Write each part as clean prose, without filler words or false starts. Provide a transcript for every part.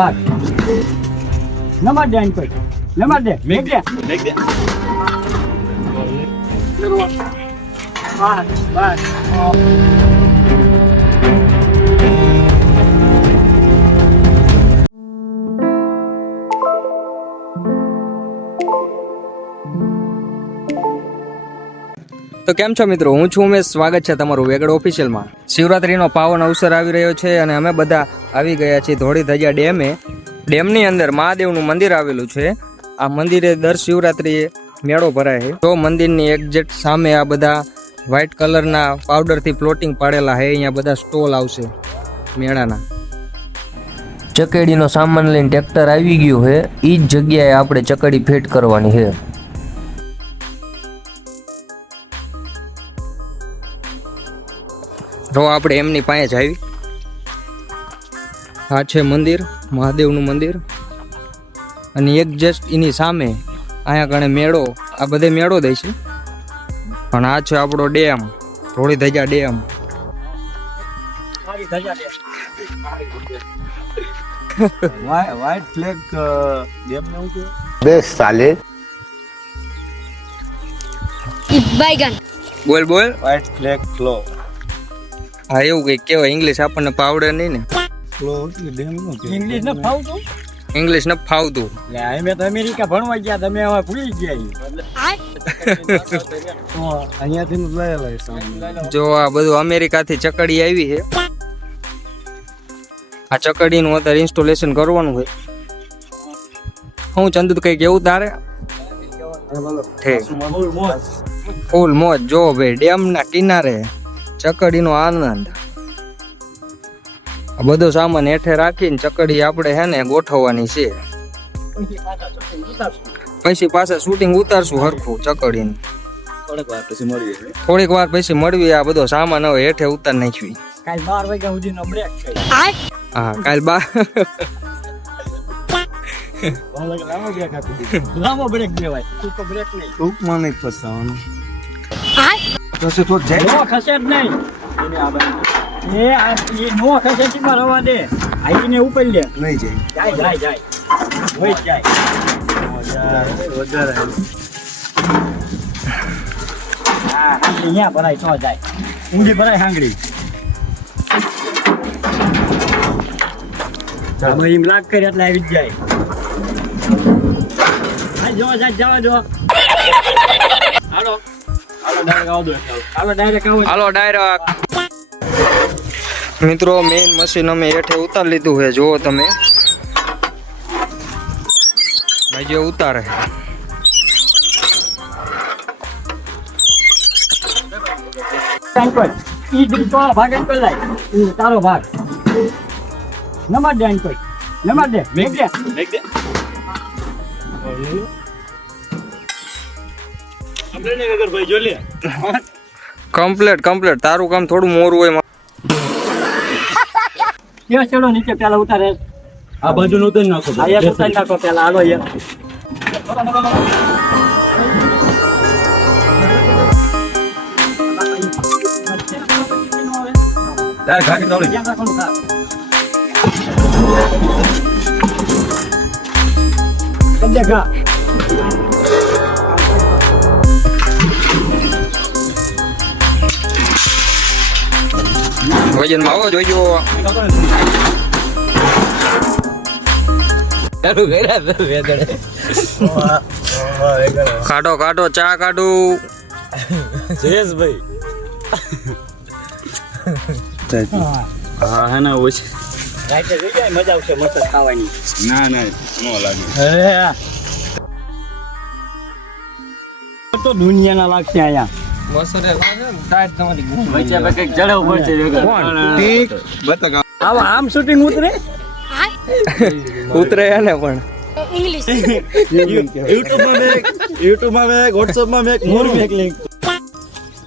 Number દે કોઈ number દે make દે બસ તો કેમ છો મિત્રો, હું છું ઉમેશ. સ્વાગત છે તમારું વેગડ ઓફિશિયલમાં. શિવરાત્રીનો પાવન અવસર આવી રહ્યો છે અને અમે બધા આવી ગયા છીએ ધોળી ધજા ડેમે. ડેમની અંદર મહાદેવનું મંદિર આવેલું છે. આ મંદિરે દર શિવરાત્રીએ મેળો ભરાય છે. તો મંદિરની એક્ઝેક્ટ સામે આ બધા વ્હાઇટ કલરના પાવડરથી પ્લોટિંગ પાડેલા છે. અહીંયા બધા સ્ટોલ આવશે મેળાના. ચકેડીનો સામાન લઈને ટ્રેક્ટર આવી ગયું છે. એ જ જગ્યાએ આપણે ચકડી ફિટ કરવાની છે. તો આપણે એમની પાસે જ આવી. આ છે મંદિર, મહાદેવનું મંદિર. અને એક જસ્ટ એની સામે અહીંયા કણે મેળો, આ બધે મેળો દે છે. પણ આ છે આપણો ડેમ, ધોળી ધજા ડેમ. વ્હાઇટ ફ્લેગ ડેમ ને હું કે બેસ સાલે બાયગન બોલ બોલ. વ્હાઇટ ફ્લેગ ફ્લો હા એવું કઈક કેવાય. ઇંગ્લિશ આપણને પાવડે નહીં ને. ફ્લો એટલે ડેમ નો કે ઇંગ્લિશ ન ફાવતું ઇંગ્લિશ ન ફાવતું. એટલે અમે તો અમેરિકા ભણવા ગયા, તમે હવે ભૂલી ગયા. તો અહીંયાથી જ લઈ જો આ બધું અમેરિકાથી ચકડી આવી છે. આ ચકડીનું અત્યારે ઇન્સ્ટોલેશન કરવાનું હોય. હું ચંદુ કઈ કેવું તારે? ફૂલ મોજ. જો ભાઈ ડેમના કિનારે ચકડીનો આનંદ. આ બધો સામાન હેઠે રાખીને ચકડી આપણે હે ને ગોઠવવાની છે. પછી પાછા શૂટિંગ ઉતારશું હરખું ચકડીનું. થોડીક વાર પછી મળવી. આ બધો સામાન હવે હેઠે ઉતાર નાખવી. કાલ 12 વાગ્યા સુધીનો બ્રેક છે. હા કાલ બા લાંબો બ્રેક દેવાય. ટૂંકો બ્રેક નહીં. ટૂંકમાં નહીં ફસાવાનું. ખસે તો જાય. નો ખસે જ નહીં. એ નો ખસે તીમાં રવા દે. આઈને ઉપર લે. નહીં જાય. જાય. હોય જાય. વધારે. હા, અહીંયા ભરાય તો જાય. ઊંડી ભરાય હાંગડી. આમાં એમ લાગ કરે એટલે આવી જ જાય. જવા દો. હાલો ડાયરેક્ટ. મિત્રો મેઇન મશીન અમે હેઠે ઉતારી લીધું છે. જુઓ તમે, જે ઉતારે. તારો ભાગ નંબર દે કોઈ નંબર દે મેક દે કમ્પ્લીટ. તારું કામ થોડું મોરું હોય. કેવો ચડો નીચે પેલા ઉતારે. આ બાજુ નું ઉતારી નાખો. ઉતારી નાખો પેલા. હાલો વજન માં આવો જોઈજો. કાઢો ચા કાઢું. જયેશભાઈ હા હે ને ઓછી રાઈટે જોઈ જાય. મજા આવશે મસ્ત ખાવાની. ના નો લાગે. તો દુનિયાના લાગશે અહીંયા. આમ શૂટિંગ ઉતરે ને પણ ઇંગ્લિશ યુટ્યુબમાં મેક વોટ્સએપમાં મેક મોર મેક લિંક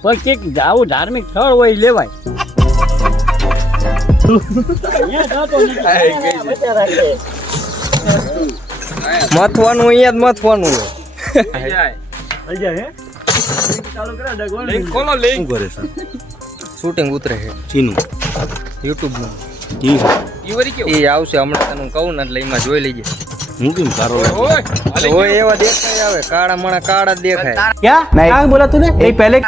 પર કે આવું ધાર્મિક સ્થળ હોય લેવાય. મથવાનું અહીંયા જ મથવાનું હોય. શૂટિંગ ઉતરે છે ચીનું યુટ્યુબ નું. એ આવશે હમણાં તને કહું ને એટલે એમાં જોઈ લેજે. હું કેમ કારો હોય એવા દેખાય આવે કાળા મણા કાળા જ દેખાય. क्या बोला तूने ये पहले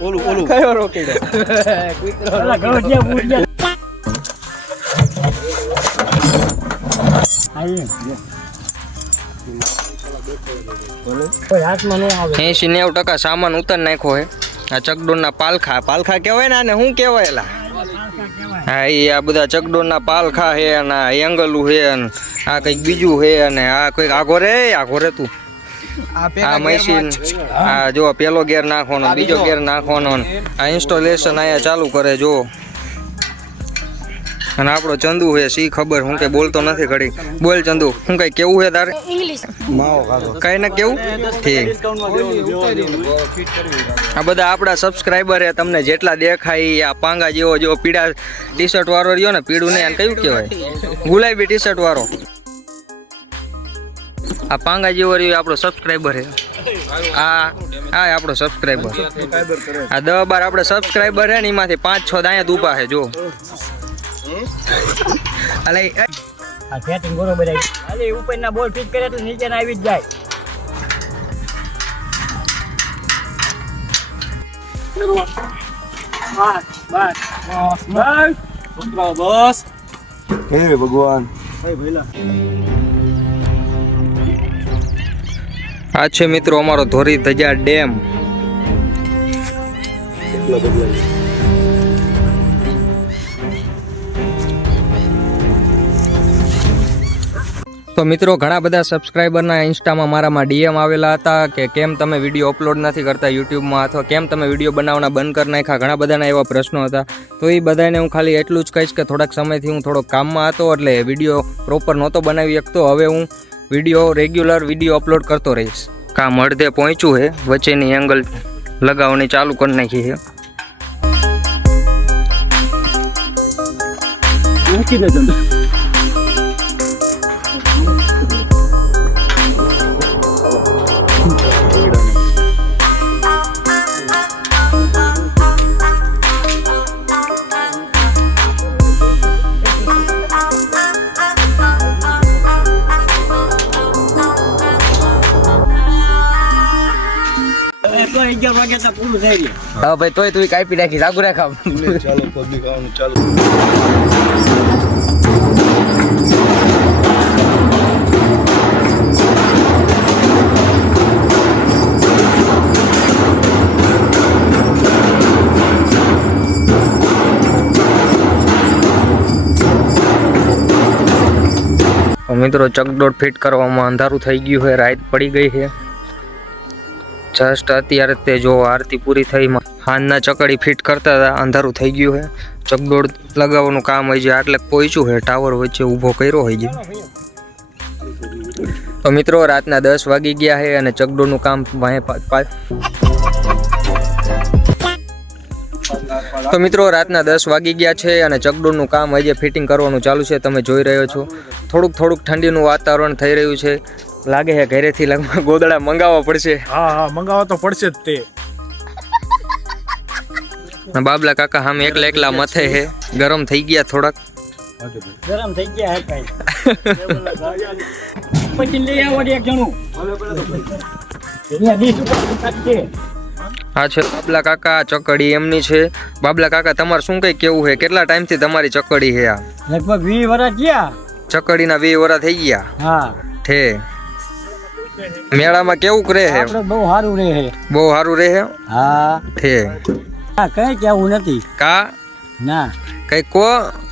ઓલું કયો રોકીડો? ઓલા ગવડિયા બુડિયા આઈ કોઈ હાથમાં ન આવે. 80-90% સામાન ઉતાર નાખ્યો હે. આ ચકડોળના પાલખા કહેવાય ને આને શું કહેવાય એલા? હા એ આ બધા ચકડોળના પાલખા હે અને આ એંગલું હે અને આ કંઈક બીજું હે અને આ કંઈક આગો રે તું આ મશીન આ જો પેલો ગેર નાખવાનો બીજો ગેર નાખવાનો આ ઇન્સ્ટોલેશન અહીંયા ચાલુ કરે જો. અને આપણો ચંદુ હે સી ખબર હું કઈ બોલતો નથી ઘડી. બોલ ચંદુ હું કઈ કેવું હે તારે? ઇંગ્લિશ કઈ ને કેવું ઠીક. આ બધા આપણા સબસ્ક્રાઈબર હે. તમને જેટલા દેખાય આ પાંગા જેવો જો પીળા ટી શર્ટ વાળો રહ્યો ને પીળું નહીં કયું કહેવાય ગુલાબી ટી શર્ટ વાળો આ પાંગા જેવો રહ્યો આપણો સબસ્ક્રાઈબર હે. આ આપણો સબસ્ક્રાઈબર આ 10-12 આપણે સબસ્ક્રાઈબર હે ને એમાંથી 5-6 દાયા ઊભા હે જો. અલે આ સેટિંગ બરોબર આવી. અલે ઉપરના બોલ ફિટ કરે એટલે નીચેના આવી જ જાય. બસ હે ભગવાન. આ છે મિત્રો અમારો ધોરી ધજા ડેમ. તો મિત્રો ઘણા બધા સબસ્ક્રાઈબરના ઇન્સ્ટામાં મારામાં ડીએમ આવેલા હતા કે કેમ તમે વિડીયો અપલોડ નથી કરતા યુટ્યુબમાં અથવા કેમ તમે વિડીયો બનાવવાના બંધ કરી નાખ્યા. ઘણા બધાના એવા પ્રશ્નો હતા. તો એ બધાને હું ખાલી એટલું જ કહીશ કે થોડાક સમયથી હું થોડોક કામમાં હતો એટલે વિડીયો પ્રોપર નહોતો બનાવી શકતો. હવે હું રેગ્યુલર વિડીયો અપલોડ કરતો રહીશ. કામ અડધે પહોંચ્યું છે વચ્ચેની એંગલ લગાવવાની ચાલુ કરી નાખી છે. પૂરું થઈ ગયું. હા ભાઈ તોય તું કાપી નાખી આગુ રાખ. ચાલો પબ્લિક આવવાનું ચાલુ. મિત્રો ચકડોળ ફિટ કરવામાં અંધારું થઈ ગયું છે. રાત પડી ગઈ છે. જસ્ટ અત્યારે તે જો આરતી પૂરી થઈ હાનના ચકડી ફિટ કરતા હતા અંધારું થઈ ગયું છે. ચકડોળ લગાવવાનું કામ હોય છે આટલે પહોંચ્યું છે. ટાવર વચ્ચે ઊભો કર્યો હોય છે. તો મિત્રો રાતના 10 વાગી ગયા છે અને ચકડોળનું કામ તો મિત્રો રાતના 10 વાગી ગયા છે અને ચકડોળનું કામ હજી ફિટિંગ કરવાનું ચાલુ છે. તમે જોઈ રહ્યો છો થોડુંક ઠંડીનું વાતાવરણ થઈ રહ્યું છે. લાગે છે ઘરેથી લગભગ ગોદડા મંગાવવા પડશે. હા મંગાવવા તો પડશે જ તે. બાબલા કાકા હામે એકલા મથે હે. ગરમ થઈ ગયા થોડાક. ગરમ થઈ ગયા હે કઈ. પછી લઈ આવો એક જણું. આ છે બાબલા કાકા ચકડી એમની છે. બાબલા કાકા તમારે શું કઈ કેવું છે? કેટલા ટાઈમથી તમારી ચકડી છે? આ લગભગ 20 વર્ષ ગયા. ચકડીના 20 વર્ષ થઈ ગયા. હા ઠે મેળામાં કેવું રહે છે? બહુ સારું રહે. બહુ સારું રહે. હા ઠે હા કઈ કેવું નથી. કા ના કઈ કો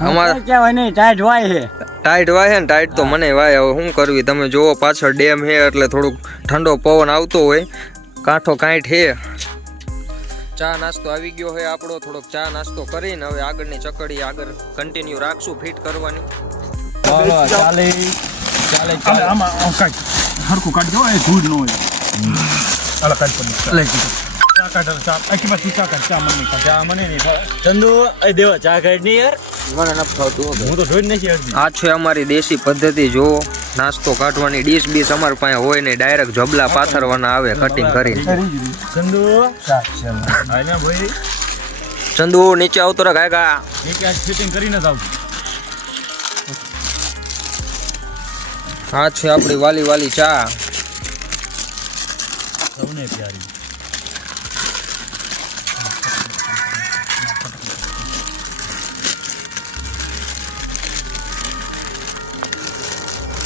અમાર કેવાય નહીં. ટાઈટ વાય છે. ટાઈટ વાય છે ને ટાઈટ તો મને વાય. હવે શું કરવી? તમે જોવો પાછળ ડેમ છે એટલે થોડુંક ઠંડો પવન આવતો હોય. કાંઠો કાંઠ છે. ચા નાસ્તો આવી ગયો છે આપણો. થોડોક ચા નાસ્તો કરીને હવે આગળની ચકડી આગળ કન્ટિન્યુ રાખશું ફિટ કરવાની. ચાલે આમાં કાઢ હરકું કાઢજો એ ધૂળ ન હોય. ચાલો કાઢ પડે. ચા કાઢ ચા આખી બાજુ ચા કાઢ. ચા મને ચા મને નહીં ચંદુ એ દેવા ચા કાઢ ની યાર. મને ન ફાવતું. હું તો જોઈ જ નથી હરજી. આ છે અમારી દેશી પદ્ધતિ. જો નાસ્તો કાઢવાની ડીશ બીસ અમારી પાસે હોય ને ડાયરેક્ટ જબલા પાથરવાના આવે કટિંગ કરીને. ચંદુ આના ભાઈ ચંદુ નીચે આવતો રે ગાયગા. એક આ ફિટિંગ કરીને જ આવું. આ છે આપણી વાલી વાલી ચા. સૌને પ્યારી.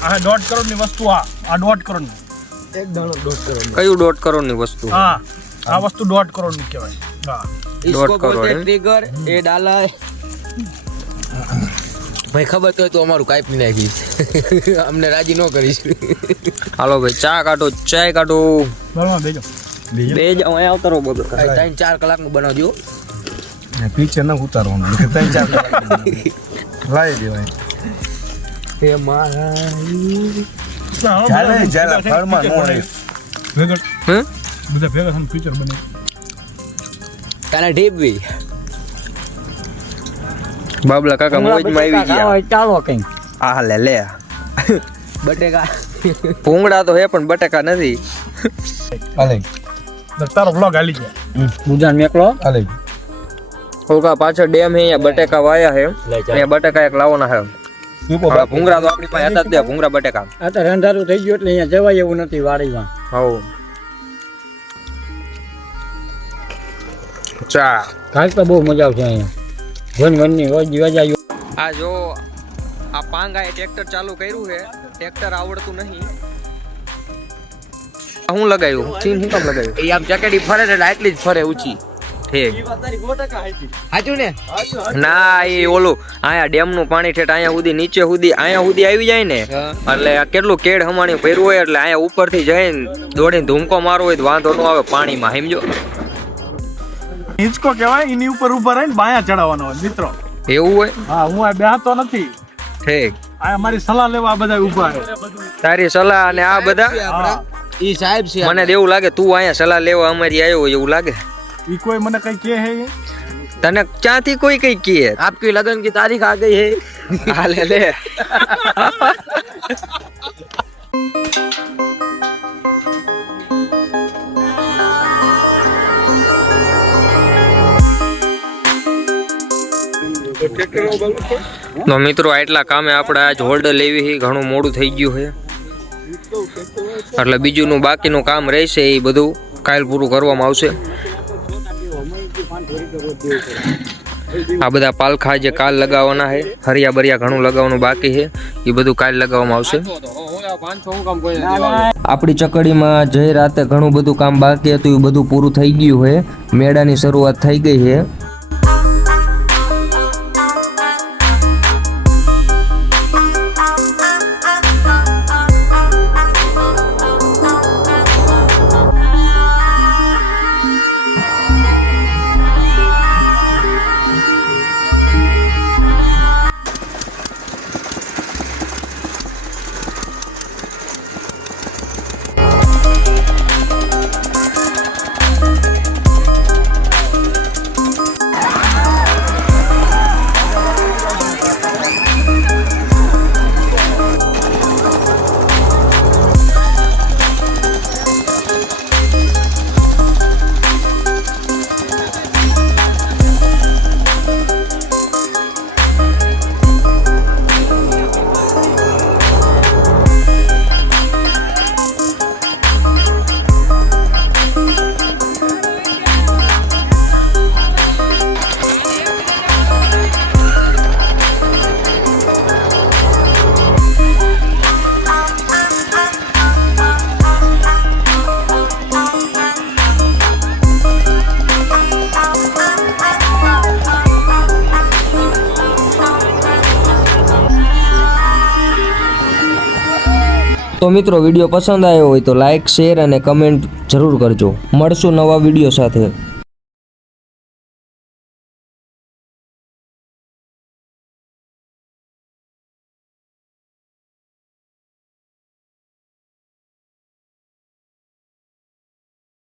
આ 1.5 કરોડની વસ્તુ આ 1.5 કરોડની. કયું 1.5 કરોડની વસ્તુ? હા આ વસ્તુ 1.5 કરોડની કહેવાય. હા 1.5 કરોડ એમ? ટ્રિગર એ ડાલા ભાઈ ખબર તો હોય તો અમારું કાપી નાખીશ અમને રાજી ન કરીશ. હાલો ભાઈ ચા કાઢો, ચાય કાઢો. બરાબર બેજો. બે જાવ અહીંયા આવતો રહો બધો. 3-4 કલાકનું બનાવજો. પિક્ચર ના ઉતારવાનું 3-4 કલાક લાવી દેવાય. એ મારા ચાલે ફળમાં નો રહે. ભેગા હે બધા ભેગા થઈને પિક્ચર બને. કાના ઢેબવી બાબલા કાકા મોજમાં આવી ગયા. ચાલો કઈ આ લે લે. બટેકા ભૂંગળા તો હે પણ બટાકા નથી. હાલે તારો બ્લોગ હાલી ગયા. બુજાન મેકલો હાલે ઓકા પાછળ ડેમ હે, અહીંયા બટાકા વાયા હે. અહીંયા બટાકા એક લાવવાના હે. હવે ભૂંગળા તો આપણી પાસે હતા જ દે, ભૂંગળા બટાકા. આ તો રંધારું થઈ ગયું એટલે અહીંયા જવાય એવું નથી વાડીમાં. હવ ચા. કાલ તો બહુ મજા આવશે અહીંયા વનવનની વજા. આ જો આ પાંગાએ ટ્રેક્ટર ચાલુ કર્યું છે. ટ્રેક્ટર આવડતું નહીં. આ હું લગાવ્યું ચીન હું કામ લગાવ્યું? એ આમ ચકેડી ફરે ને આટલી જ ફરે ઊંચી. ઠીક. સાચું ને? ના એ ઓલું અહીંયા ડેમ નું પાણી ઠેઠ અહીંયા સુધી નીચે સુધી અહીંયા સુધી આવી જાય ને એટલે આ કેટલું કેડ હમાણી ભર્યું હોય એટલે અહીંયા ઉપરથી જઈને દોડીને ધૂમકો મારવો હોય તો વાંધો ન આવે પાણીમાં, સમજો. હિંચકો કહેવાય, એની ઉપર ઉભા રહીને બાયા ચડાવવાનો હોય મિત્રો. એવું હોય? હા હું આ બેહતો નથી. ઠીક. આ મારી સલાહ લેવા આ બધા ઉભા છે. તારી સલાહ અને આ બધા ઈ સાહેબ છે. મને એવું લાગે તું અહીંયા સલાહ લેવા અમારી આવ્યો હોય એવું લાગે. ઈ કોઈ મને કઈ કહે હે? તને ક્યાંથી કોઈ કઈ કહે? आपकी लगन की तारीख आ गई है. હા લે લે. તો મિત્રો આટલા કામે આપણે આજ હોલ્ડર લેવી છે. ઘણું મોડું થઈ ગયું છે એટલે બીજું બાકીનું કામ રહેશે એ બધું કાલ પૂરું કરવામાં આવશે. આ બધા પાલખા જે કાલ લગાવવાના છે, હરિયા બરિયા ઘણું લગાવવાનું બાકી છે, એ બધું કાલ લગાવવામાં આવશે. આપણી ચકડીમાં જઈ રાતે ઘણું બધું કામ બાકી હતું, એ બધું પૂરું થઈ ગયું છે. મેળાની શરૂઆત થઈ ગઈ છે. તો મિત્રો વિડીયો પસંદ આવ્યો હોય તો લાઈક, શેર અને કમેન્ટ જરૂર કરજો. મળશું નવા વિડીયો સાથે.